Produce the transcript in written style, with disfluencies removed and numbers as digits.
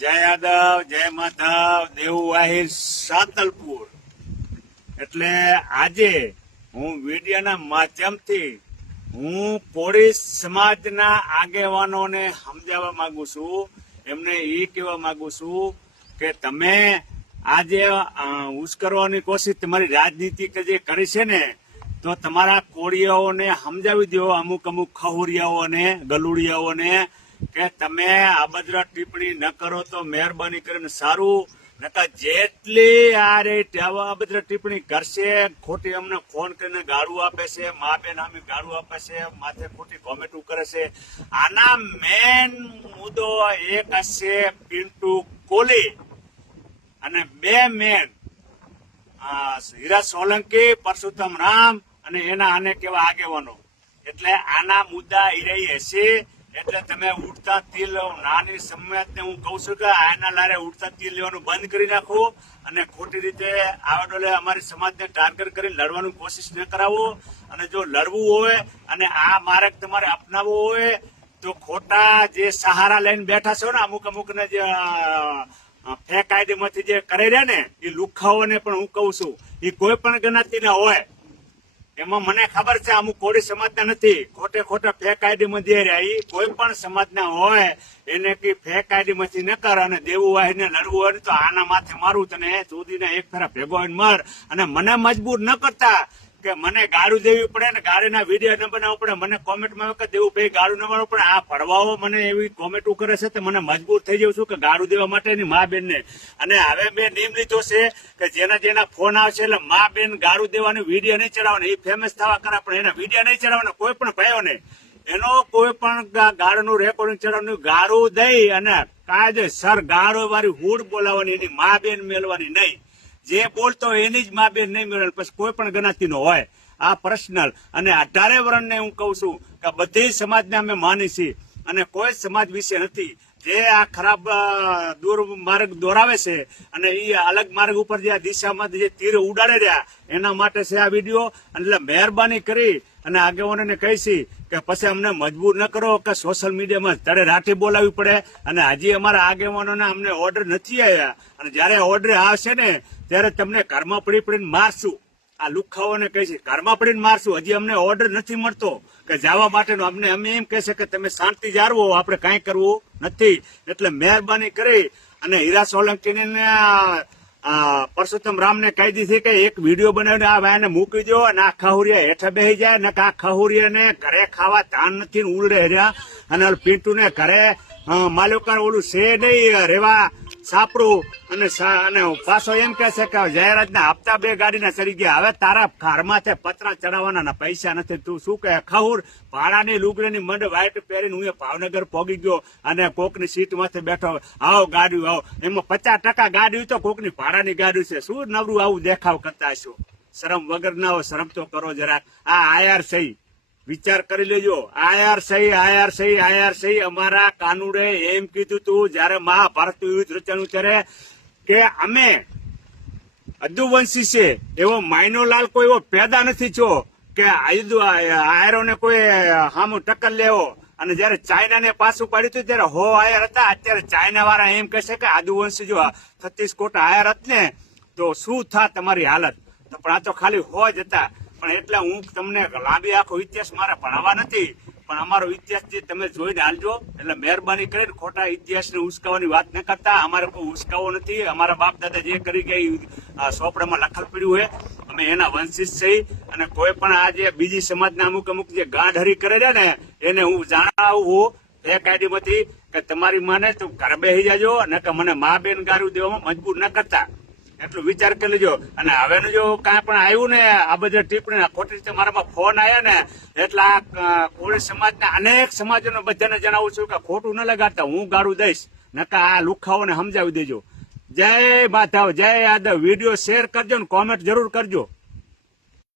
જય યાદવ, જય માધવ, દેવું આહિર, સાંતલપુર. એટલે આજે હું વિડીયોના માધ્યમથી હું કોળી સમાજના આગેવાનોને સમજાવવા માંગુ છું. એમને એ કહેવા માંગુ છું કે તમે આજે ઉશ્કરવાની કોશિશ તમારી રાજનીતિ જે કરી છે ને, તો તમારા કોળીયાઓને સમજાવી દો, અમુક ખહુરિયાઓને, ગલુડિયાઓને, કે તમે અભદ્ર ટિપ્પણી ન કરો તો મહેરબાની કરીને સારું. નકા જેટલી આ રે અભદ્ર ટિપ્પણી કરશે, ખોટી અમને ફોન કરીને ગાળું આપે છે, મા બેન અમે ગાળું આપે છે, માથે ખોટી કોમેન્ટો કરે છે. આના મેન મુદ્દો એક હશે પિન્ટુ કોહલી અને બે મેન હીરા સોલંકી, પરસોત્તમ રામ અને એના આને કેવા આગેવાનો. એટલે આના મુદ્દા હીરાઈ હશે. એટલે તમે ઉડતા તીર નાની સમાજને હું કહું છું કે આના લારે ઉડતા તીર લેવાનું બંધ કરી નાખો અને ખોટી રીતે આવડોલે અમારી સમાજને ટાર્ગેટ કરી લડવાની કોશિશ ન કરાવો. અને જો લડવું હોય અને આ માર્ગ તમારે અપનાવવો હોય તો ખોટા જે સહારા લઈને બેઠા છો ને, અમુક ને જે ફેકાયદેમાંથી જે કરી રહ્યા ને, એ લુખાઓને પણ હું કહું છું, એ કોઈ પણ જ્ઞાતિના હોય, એમાં મને ખબર છે અમુક કોળી સમાજના નથી, ખોટા ફેક આઈડીમાં દે રહ્યા, એ કોઈ પણ સમાજના હોય એને કઈ ફેક આઈડીમાંથી ન કર. અને દેવું હોય ને લડવું હોય તો આના માથે મારું તને ચોદીને એક ફેરા ભેગો મર. અને મને મજબૂર ન કરતા કે મને ગાળું દેવી પડે ને ગાળીના વિડીયો ન બનાવવો પડે, મને કોમેન્ટમાં કે દેવું ભાઈ ગાળું ન મળવું પડે. આ ભરવાઓ મને એવી કોમેન્ટો કરે છે તો મને મજબૂર થઈ જાઉં છું કે ગાળું દેવા માટેની મા બેનને. અને હવે મેં નિયમ લીધો છે કે જેના ફોન આવશે એટલે મા બેન ગાળું દેવાની વિડીયો નહીં ચડાવવાનો, એ ફેમસ થવા કરે પણ એના વિડીયો નહીં ચડાવવાનો કોઈ પણ ભાઈઓને. એનો કોઈ પણ ગાળનું રેકોર્ડિંગ ચડાવવાનું, ગાળું દઈ અને કાયદેસર ગાળો વાળી હુડ બોલાવવાની, એની મા બેન મેળવાની નહીં. જે બોલતો એની જ મા બેન નહીં મેળવે, પછી કોઈ પણ જ્ઞાતિનો હોય. આ પર્સનલ. અને 18 વર્ષને હું કહું છું કે બધી સમાજને અમે માની છીએ અને કોઈ સમાજ વિશે નથી. જે આ ખરાબ માર્ગ દોરાવે છે અને એ અલગ માર્ગ ઉપર જે આ દિશામાં જે તીર ઉડાડે રહ્યા, એના માટે છે આ વિડીયો. એટલે મહેરબાની કરી અને આગેવાનોને કહીશી કે પછી અમને મજબૂર ન કરો કે સોશિયલ મીડિયામાં તારે રાઠી બોલાવવી પડે. અને હજી અમારા આગેવાનોને અમને ઓર્ડર નથી આવ્યા, અને જયારે ઓર્ડર આવશે ને ત્યારે તમને ઘરમાં પડીને મારશું. આ લુખાઓને કહે છે ઘરમાં પડીને મારશું. હજી અમને ઓર્ડર નથી મળતો કે જવા માટેનો. અમે એમ કહેશે કે તમે શાંતિ જાળવો, આપણે કાંઈ કરવું નથી. એટલે મહેરબાની કરી અને હીરા સોલંકીને પરસોત્તમ રામને કહી દીધી કે એક વિડીયો બનાવીને આ ભાઈને મૂકી દો અને આ ખહુરિયા હેઠે બેસી જાય. ને આ ખહુરિયાને ઘરે ખાવા ધાન નથી ઉલડે રહ્યા. અને પિન્ટુને ઘરે માલ્યોકાર ઓલું છે નહીં રેવા સાપડું. અને પાછો એમ કે છે કે જાહેરાતના હપ્તા 2 ગાડીના ચડી ગયા. હવે તારા ઘરમાં પતરા ચડાવવાના પૈસા નથી. તું શું કહે ખહુર? ભાડાની લુગડીની મંડ વ્હાઈટ પહેરીને હું ભાવનગર પોગી ગયો અને કોકની સીટ માંથી બેઠો. આવો ગાડી આવો, એમાં 50% ગાડી તો કોકની ભાડાની ગાડી છે. શું નવરું આવું દેખાવ કરતા હશો? શરમ વગર ના હોય, શરમ તો કરો જરાક. આ આયાર સહી વિચાર કરી લેજો. આયાર સહી અમારા કાનુડે એમ કીધું તું જયારે મહાભારત યુદ્ધ રચાયું ત્યારે કે અમે અદુવંશી છે એવો માયનોલાલ કોઈ એવો પેદા નથી છો કે આયરોને કોઈ સામુ ટક્કર લેવો. અને જયારે ચાઇનાને પાછું પાડ્યું હતું ત્યારે હો આયર હતા. અત્યારે ચાઇના વાળા એમ કહેશે કે આદુવંશી જો 36 કોટા આયર હત ને તો શું થાત તમારી હાલત. તો પણ આ તો ખાલી હો જ હતા. પણ એટલે હું તમને લાંબી આખો ઇતિહાસ મારે ભણાવવા નથી, પણ અમારો ઇતિહાસ જે તમે જોઈને હાલજો. એટલે મહેરબાની કરીને ખોટા ઇતિહાસને ઉશ્કાવવાની વાત ન કરતા. અમારે કોઈ ઉશ્કાવો નથી. અમારા બાપ દાદા જે કરી ગયા ચોપડામાં લખલ પડ્યું હોય, અમે એના વંશિત છે. અને કોઈ પણ આ જે બીજી સમાજના અમુક જે ગાંઠહરી કરે છે ને, એને હું જણાવું એક આઈડીમાંથી કે તમારી માને તું ઘરે બેસી જાજો અને કે મને મા બેન ગાળું દેવામાં મજબૂર ન કરતા. એટલું વિચાર કરી લેજો. અને હવે જો કાંઈ પણ આવ્યું ને આ બધા ટિપ્પણી ખોટી રીતે મારામાં ફોન આવ્યા ને, એટલે આ કોળી સમાજના અનેક સમાજોને બધાને જણાવું છું કે ખોટું ન લગાડતા, હું ગાળું દઈશ. નકા આ લુખાઓને સમજાવી દેજો. જય માધવ, જય યાદવ. વિડીયો શેર કરજો ને કોમેન્ટ જરૂર કરજો.